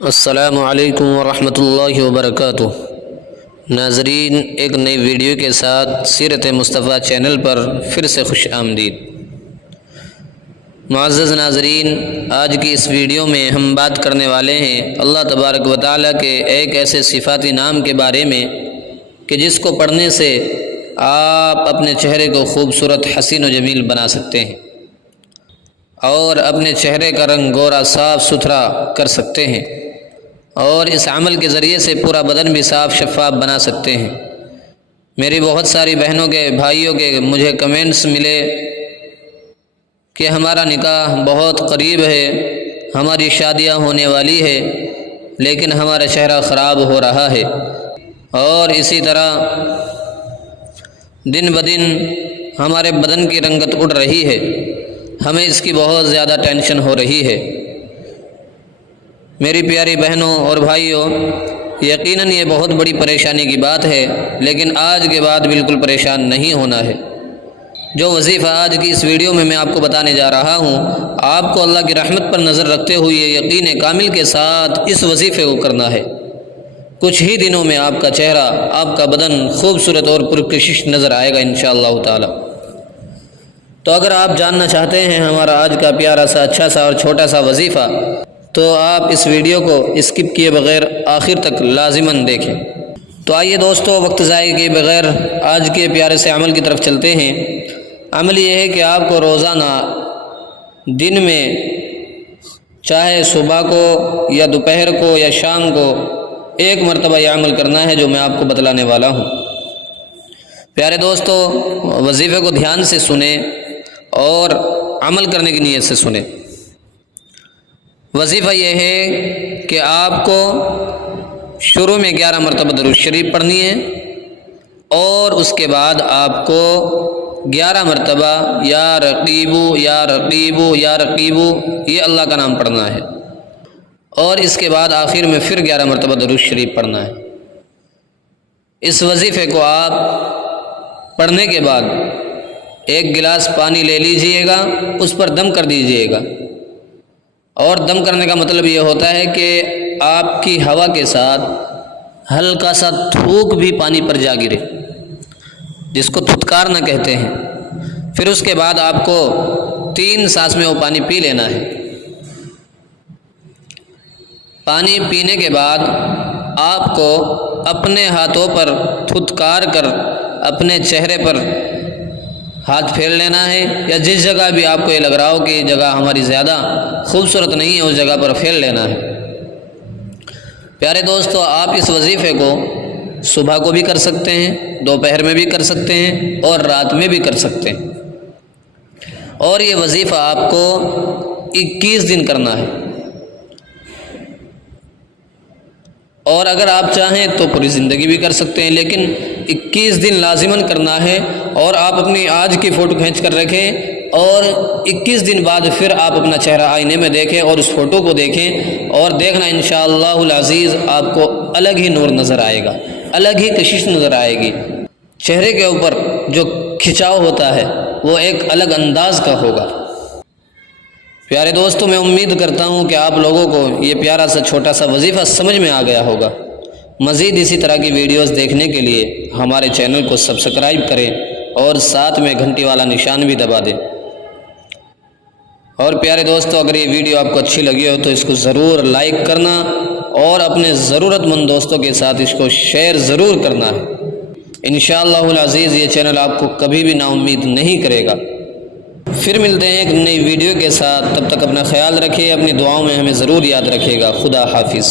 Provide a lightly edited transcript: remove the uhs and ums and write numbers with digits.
السلام علیکم ورحمۃ اللہ وبرکاتہ۔ ناظرین، ایک نئی ویڈیو کے ساتھ سیرت مصطفیٰ چینل پر پھر سے خوش آمدید۔ معزز ناظرین، آج کی اس ویڈیو میں ہم بات کرنے والے ہیں اللہ تبارک و تعالیٰ کے ایک ایسے صفاتی نام کے بارے میں کہ جس کو پڑھنے سے آپ اپنے چہرے کو خوبصورت، حسین و جمیل بنا سکتے ہیں اور اپنے چہرے کا رنگ گورا صاف ستھرا کر سکتے ہیں، اور اس عمل کے ذریعے سے پورا بدن بھی صاف شفاف بنا سکتے ہیں۔ میری بہت ساری بہنوں کے، بھائیوں کے مجھے کمنٹس ملے کہ ہمارا نکاح بہت قریب ہے، ہماری شادیاں ہونے والی ہے، لیکن ہمارا چہرہ خراب ہو رہا ہے، اور اسی طرح دن بدن ہمارے بدن کی رنگت اڑ رہی ہے، ہمیں اس کی بہت زیادہ ٹینشن ہو رہی ہے۔ میری پیاری بہنوں اور بھائیوں، یقیناً یہ بہت بڑی پریشانی کی بات ہے، لیکن آج کے بعد بالکل پریشان نہیں ہونا ہے۔ جو وظیفہ آج کی اس ویڈیو میں آپ کو بتانے جا رہا ہوں، آپ کو اللہ کی رحمت پر نظر رکھتے ہوئے یقین کامل کے ساتھ اس وظیفے کو کرنا ہے۔ کچھ ہی دنوں میں آپ کا چہرہ، آپ کا بدن خوبصورت اور پرکشش نظر آئے گا انشاءاللہ تعالی۔ تو اگر آپ جاننا چاہتے ہیں ہمارا آج کا پیارا سا، اچھا سا اور چھوٹا سا وظیفہ، تو آپ اس ویڈیو کو اسکپ کیے بغیر آخر تک لازماً دیکھیں۔ تو آئیے دوستو، وقت ضائع کیے بغیر آج کے پیارے سے عمل کی طرف چلتے ہیں۔ عمل یہ ہے کہ آپ کو روزانہ دن میں، چاہے صبح کو یا دوپہر کو یا شام کو، ایک مرتبہ یہ عمل کرنا ہے جو میں آپ کو بتلانے والا ہوں۔ پیارے دوستو، وظیفے کو دھیان سے سنیں اور عمل کرنے کی نیت سے سنیں۔ وظیفہ یہ ہے کہ آپ کو شروع میں 11 مرتبہ درود شریف پڑھنی ہے، اور اس کے بعد آپ کو 11 مرتبہ یا رقیبو یا رقیبو یا رقیبو یہ اللہ کا نام پڑھنا ہے، اور اس کے بعد آخر میں پھر 11 مرتبہ درود شریف پڑھنا ہے۔ اس وظیفے کو آپ پڑھنے کے بعد ایک گلاس پانی لے لیجئے گا، اس پر دم کر دیجئے گا، اور دم کرنے کا مطلب یہ ہوتا ہے کہ آپ کی ہوا کے ساتھ ہلکا سا تھوک بھی پانی پر جا گرے، جس کو تھتکار نہ کہتے ہیں۔ پھر اس کے بعد آپ کو 3 سانس میں وہ پانی پی لینا ہے۔ پانی پینے کے بعد آپ کو اپنے ہاتھوں پر تھتکار کر اپنے چہرے پر ہاتھ پھیر لینا ہے، یا جس جگہ بھی آپ کو یہ لگ رہا ہو کہ یہ جگہ ہماری زیادہ خوبصورت نہیں ہے، اس جگہ پر پھیر لینا ہے۔ پیارے دوستو، آپ اس وظیفے کو صبح کو بھی کر سکتے ہیں، دوپہر میں بھی کر سکتے ہیں، اور رات میں بھی کر سکتے ہیں، اور یہ وظیفہ آپ کو 21 دن کرنا ہے، اور اگر آپ چاہیں تو پوری زندگی بھی کر سکتے ہیں، لیکن 21 دن لازماً کرنا ہے۔ اور آپ اپنی آج کی فوٹو کھینچ کر رکھیں، اور 21 دن بعد پھر آپ اپنا چہرہ آئینے میں دیکھیں اور اس فوٹو کو دیکھیں، اور دیکھنا انشاءاللہ العزیز آپ کو الگ ہی نور نظر آئے گا، الگ ہی کشش نظر آئے گی۔ چہرے کے اوپر جو کھچاؤ ہوتا ہے وہ ایک الگ انداز کا ہوگا۔ پیارے دوستو، میں امید کرتا ہوں کہ آپ لوگوں کو یہ پیارا سا چھوٹا سا وظیفہ سمجھ میں آ گیا ہوگا۔ مزید اسی طرح کی ویڈیوز دیکھنے کے لیے ہمارے چینل کو سبسکرائب کریں، اور ساتھ میں گھنٹی والا نشان بھی دبا دیں۔ اور پیارے دوستو، اگر یہ ویڈیو آپ کو اچھی لگی ہو تو اس کو ضرور لائک کرنا، اور اپنے ضرورت مند دوستوں کے ساتھ اس کو شیئر ضرور کرنا ہے۔ انشاءاللہ العزیز یہ چینل آپ کو کبھی بھی نا امید نہیں کرے گا۔ پھر ملتے ہیں ایک نئی ویڈیو کے ساتھ، تب تک اپنا خیال رکھیے، اپنی دعاؤں میں ہمیں ضرور یاد رکھیے گا۔ خدا حافظ۔